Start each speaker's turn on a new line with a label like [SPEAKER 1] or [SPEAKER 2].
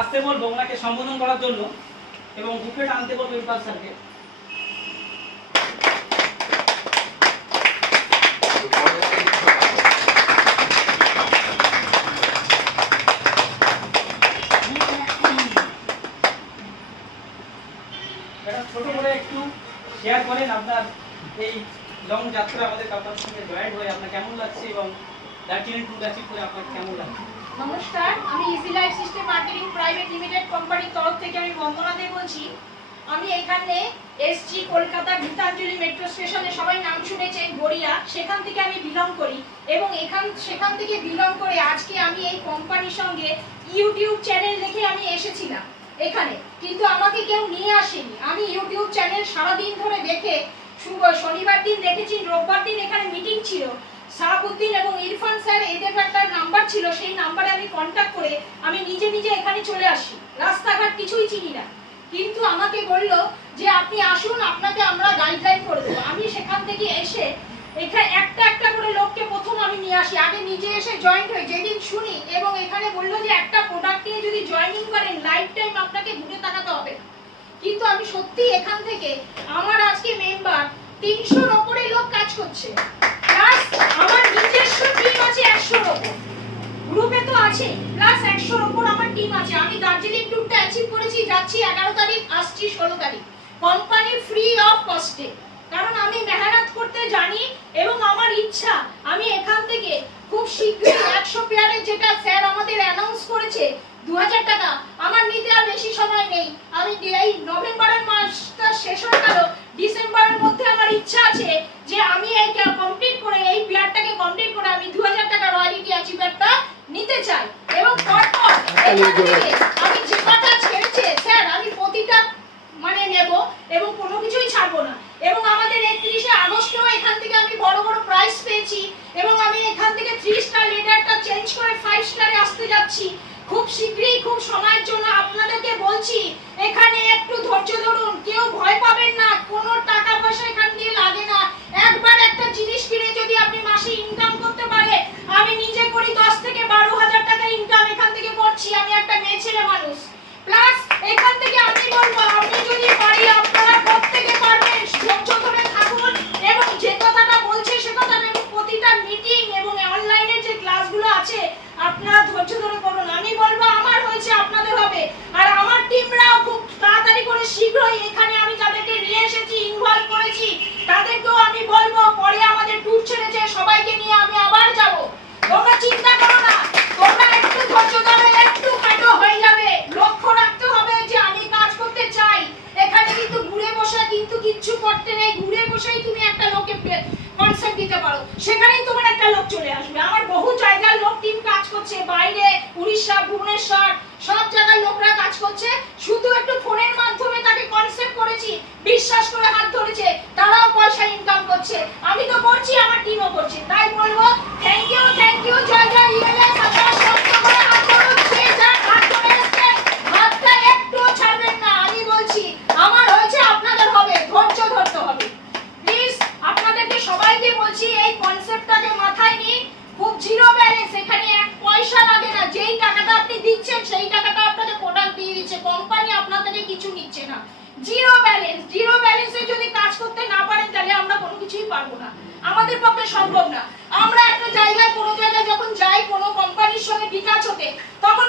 [SPEAKER 1] আসতে বলব ওনাকে সম্বোধন করার জন্য এবং বুফেট টানতে বলব ইরফান স্যারকে। করে একটু শেয়ার করেন আপনার এই লং যাত্রা আমাদের আপনার সঙ্গে জয়েন্ট হয়ে আপনার কেমন লাগছে এবং দার্জিলিং ট্যুর অ্যাচিভ করে আপনার কেমন লাগছে?
[SPEAKER 2] নমস্কার, আমি easy life system marketing private limited কোম্পানির তরফ থেকে আমি বন্দনা দে বলছি। আমি এখানে এসছি কলকাতা গীতাঞ্জলি মেট্রো স্টেশনে সবাই নাম শুনেছেন, গড়িয়া। সেখান থেকে আমি বিলং করি এবং এখান, সেখান থেকে বিলং করে আজকে আমি এই কোম্পানির সঙ্গে ইউটিউব চ্যানেল দেখে আমি এসেছিলাম এখানে। কিন্তু আমাকে কেউ নিয়ে আসেনি। আমি ইউটিউব চ্যানেল সারাদিন ধরে দেখে শনিবার দিন দেখেছি, রোববার দিন এখানে মিটিং ছিল। সাহাবুদ্দিন এবং ইরফান স্যার, এদের একটা নাম্বার ছিল, সেই নাম্বারে আমি কন্ট্যাক্ট করে আমি নিজে নিজে এখানে চলে আসি। রাস্তাঘাট কিছুই চিনি না। কিন্তু আমাকে বলল যে, আপনি আসুন, আপনাকে আমরা গাইডলাইন করে দেবো। আমি সেখান থেকে এসে এখানে একটা একটা করে লোককে প্রথম আমি নিয়ে আসি। আগে নিজে এসে জয়েন্ট হই, যেদিন শুনি এবং এখানে বলল যে, একটা প্রোডাক্ট নিয়ে যদি জয়েনিং করেন লাইফ টাইম আপনাকে ঘুরে তাকাতে হবে। কিন্তু আমি সত্যি এখান থেকে, আমার আজকে মেম্বার তিনশোর ওপরে লোক কাজ করছে প্লাস আমার নিজস্ব টিম আছে একশোর ওপর গ্রুপে তো আছে? প্লাস একশোর ওপর আমার টিম আছে। আমি দার্জিলিং ট্যুরটা অ্যাচিভ করেছি, যাচ্ছি এগারো তারিখ, আসছি ষোলো তারিখ। কোম্পানি ফ্রি অফ কস্টে কারণ আমি মেহনত করতে জানি এবং আমার ইচ্ছা, আমি এখান থেকে খুব শীঘ্রই একশো পেয়ারের যেটা স্যার আমাদের অ্যানাউন্স করেছে দু হাজার টাকা, আমার নিতে আর বেশি সময় নেই। আমি এই নভেম্বরের মাসটা শেষ হয়ে ডিসেম্বরের মধ্যে আমার ইচ্ছা আছে যে আমি এই কমপ্লিট করে এই পেয়ারটাকে কমপ্লিট করে আমি দু হাজার টাকা রয়্যালিটি অ্যাচিভারটা নিতে চাই এবং আমি যে ছেড়েছে স্যার আমি প্রতিটা মানে নেব এবং কোনো কিছুই ছাড়বো না। এবং আমাদের একত্রিশে আগস্টেও এখান থেকে আমি বড় বড় প্রাইজ পেয়েছি এবং আমি এখান থেকে থ্রি স্টার লিডারটা চেঞ্জ করে ফাইভ স্টারে আসতে যাচ্ছি। খুব শীঘ্রই খুব সময়ের জন্য আপনাদেরকে বলছি এখানে একটু ধৈর্য ধরুন কেউ ভয় পাবেন না কোনো টাকা পয়সা এখান দিয়ে লাগে না একবার একটা জিনিস কিনে যদি আপনি মাসে ইনকাম করতে পারে আমি নিজে করি দশ থেকে বারো হাজার টাকা ইনকাম এখান থেকে করছি আমি একটা মেয়ে ছেলে মানুষ প্লাস এখান থেকে আমি বলব আপনি যদি পারি আপনারা প্রত্যেকে পারবেন ধৈর্য ধরে থাকুন এবং যে কথাটা বলছে সে কথা এবং প্রতিটা মিটিং এবং অনলাইনে যে ক্লাসগুলো আছে আপনারা ধৈর্য ধরে করুন আমি বলব আমার হয়েছে আপনাদের হবে আর আমার টিমরাও খুব তাড়াতাড়ি করে শীঘ্রই এখানে আমি যাদেরকে নিয়ে এসেছি ইনভলভ করেছি তাদেরকেও আমি বলব, পরে আমাদের ট্যুর ছেড়েছে, সবাইকে নিয়ে আমি আবার যাব। তোমরা চিন্তা করো না, তোমরা একটু ধৈর্য ধরে, একটু খাটো হয়ে যাবে। লক্ষ্য রাখতে হবে যে আমি কাজ করতে চাই। এখানে কিন্তু ঘুরে বসে কিন্তু কিচ্ছু করতে নেই। ঘুরে বসেই তুমি একটা লোকে কনসেপ্ট দিতে পারো। সেখানেই তোমার একটা লোক চলে আসবে। আমার বহু জায়গার লোক টিম কাজ করছে। বাইরে উড়িষ্যা, ভুবনেশ্বর, সব জায়গার লোকরা কাজ করছে। শুধু একটু ফোনের মাধ্যমে তাকে কনসেপ্ট করেছি বিশ্বাস করে হাত ধরেছে তারাও পয়সা ইনকাম করছে আমি তো করছি আমার টিমও করছে তাই বলব থ্যাংক ইউ থ্যাংক ইউ জয় জয় ইএলএস আপনারা শক্ত করে হাত ধরুন যে যার হাত ধরে এসছে হাতটা একটুও ছাড়বেন না আমি বলছি আমার হয়েছে আপনাদের হবে ধৈর্য ধরতে হবে প্লিজ আপনাদেরকে সবাইকে বলছি এই কনসেপ্টটাকে মাথায় নিন খুব জিরো ব্যালেন্স এখানে এক পয়সা লাগে না যেই টাকাটা আপনি দিচ্ছেন, সেই টাকাটা আপনাদের প্রোডাক্ট দিয়ে দিচ্ছে। কোম্পানি আপনাদের কিছু নিচ্ছে না। জিরো ব্যালেন্স জিরো ব্যালেন্সে যদি কাজ করতে না পারেন, তাহলে আমরা কোনো কিছুই পারব না। আমাদের পক্ষে সম্ভব না। আমরা একটা জায়গায়, কোনো জায়গায় যখন যাই, কোনো কোম্পানির সঙ্গে বিকাশ হতে, তখন